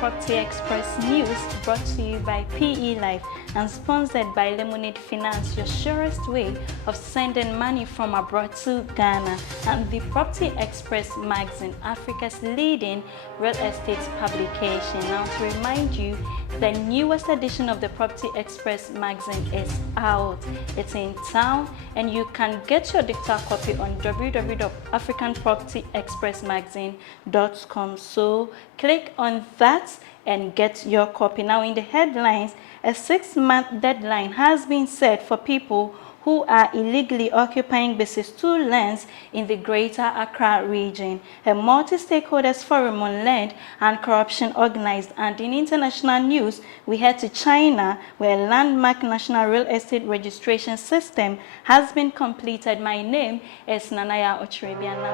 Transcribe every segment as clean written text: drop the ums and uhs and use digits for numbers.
Property Express News, brought to you by PE Life and sponsored by Lemonade Finance, your surest way of sending money from abroad to Ghana, and the Property Express magazine, Africa's leading real estate publication. Now, to remind you, the newest edition of the Property Express magazine is out. It's in town, and you can get your digital copy on www.africanpropertyexpressmagazine.com. So click on that and get your copy. Now, in the headlines, a 6-month deadline has been set for people who are illegally occupying bases 2 lands in the Greater Accra region. A multi-stakeholders forum on land and corruption organized. And in international news, we head to China, where a landmark national real estate registration system has been completed. My name is Nanaya Ocherebiana.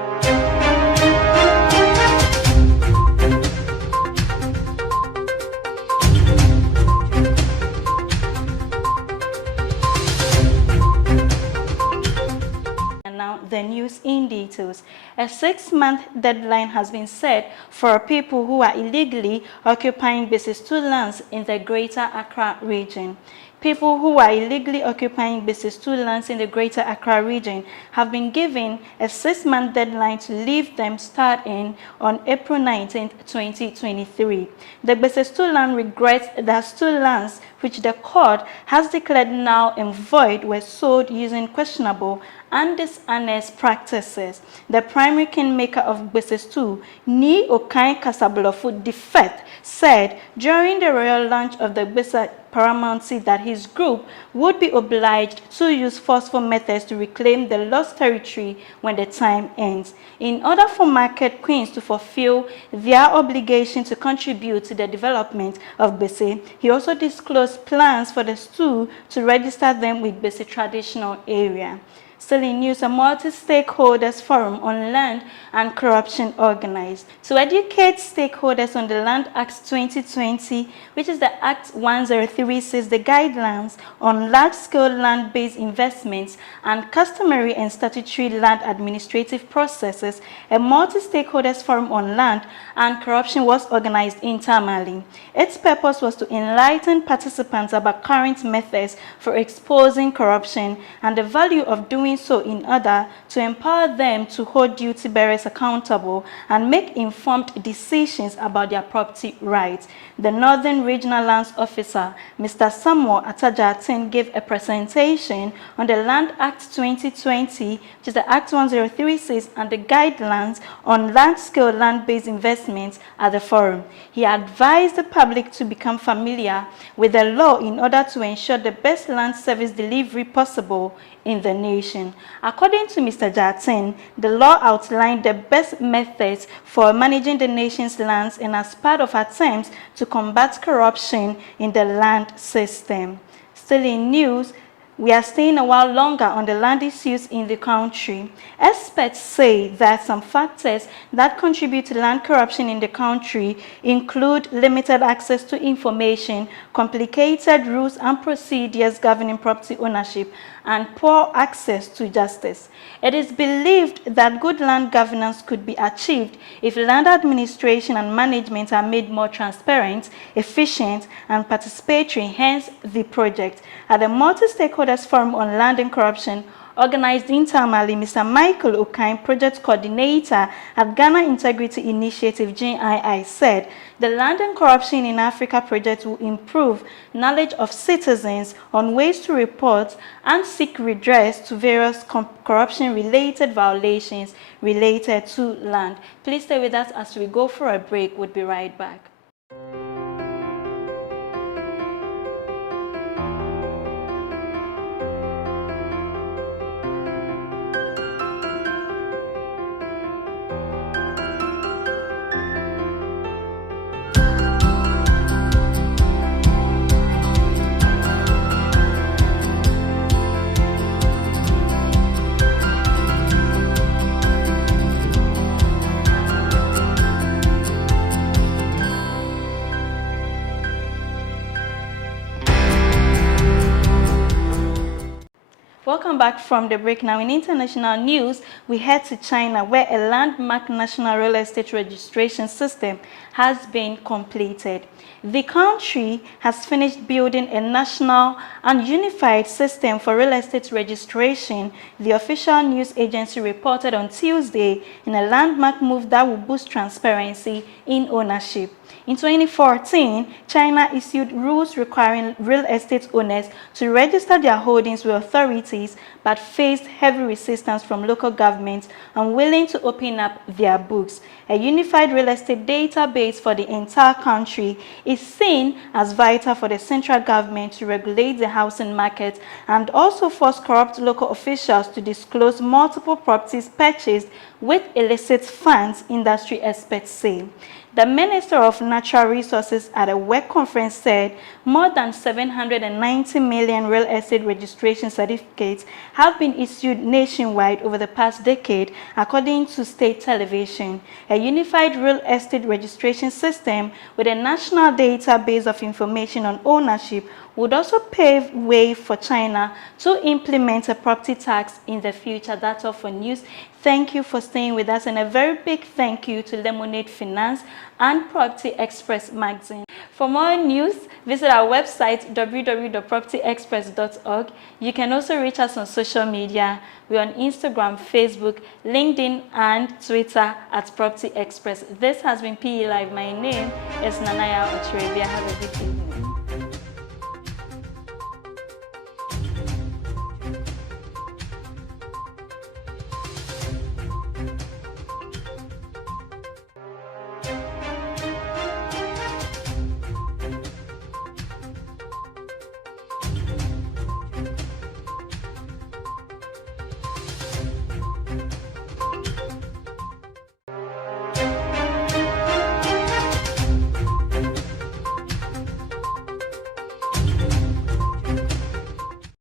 Now, the news in details. A 6-month deadline has been set for people who are illegally occupying bases 2 lands in the Greater Accra region. People who are illegally occupying bases 2 lands in the Greater Accra region have been given a 6-month deadline to leave them starting on April 19, 2023. The bases 2 land regrets that 2 lands which the court has declared null and void were sold using questionable and dishonest practices. The primary kingmaker of bases 2, Ni Okai Kasablofu Defect, said during the royal launch of the Besa paramountcy that his group would be obliged to use forceful methods to reclaim the lost territory when the time ends. In order for market queens to fulfill their obligation to contribute to the development of Bese, he also disclosed plans for the stew to register them with Bese traditional area. Still in news, a multi-stakeholders forum on land and corruption organized to educate stakeholders on the Land Act 2020, which is the Act 1036, the guidelines on large-scale land-based investments and customary and statutory land administrative processes. A multi-stakeholders forum on land and corruption was organized in Tamale. Its purpose was to enlighten participants about current methods for exposing corruption and the value of doing so in order to empower them to hold duty bearers accountable and make informed decisions about their property rights. The Northern Regional Lands Officer, Mr. Samuel Atajatin, gave a presentation on the Land Act 2020, which is the Act 1036, and the guidelines on large-scale land-based investments at the forum. He advised the public to become familiar with the law in order to ensure the best land service delivery possible in the nation. According to Mr. Jatin, the law outlined the best methods for managing the nation's lands and as part of attempts to combat corruption in the land system. Still in news, we are staying a while longer on the land issues in the country. Experts say that some factors that contribute to land corruption in the country include limited access to information, complicated rules and procedures governing property ownership, and poor access to justice. It is believed that good land governance could be achieved if land administration and management are made more transparent, efficient, and participatory, hence the project. At the Multi-Stakeholders Forum on Land and Corruption, organized in Tamale, Mr. Michael Okain, project coordinator at Ghana Integrity Initiative, GII, said the Land and Corruption in Africa project will improve knowledge of citizens on ways to report and seek redress to various corruption-related violations related to land. Please stay with us as we go for a break. We'll be right back. Welcome back from the break. Now, in international news, we head to China, where a landmark national real estate registration system has been completed. The country has finished building a national and unified system for real estate registration, the official news agency reported on Tuesday, in a landmark move that will boost transparency in ownership. In 2014, China issued rules requiring real estate owners to register their holdings with authorities, but faced heavy resistance from local governments unwilling to open up their books. A unified real estate database for the entire country is seen as vital for the central government to regulate the housing market and also force corrupt local officials to disclose multiple properties purchased with illicit funds, industry experts say. The Minister of Natural Resources at a work conference said more than 790 million real estate registration certificates have been issued nationwide over the past decade, according to state television. A unified real estate registration system with a national database of information on ownership would also pave way for China to implement a property tax in the future. That's all for news. Thank you for staying with us, and a very big thank you to Lemonade Finance and Property Express magazine. For more news, visit our website www.propertyexpress.org. You can also reach us on social media. We're on Instagram, Facebook, LinkedIn, and Twitter at Property Express. This has been PE Live. My name is Nanaya Otrevia. Have a good evening.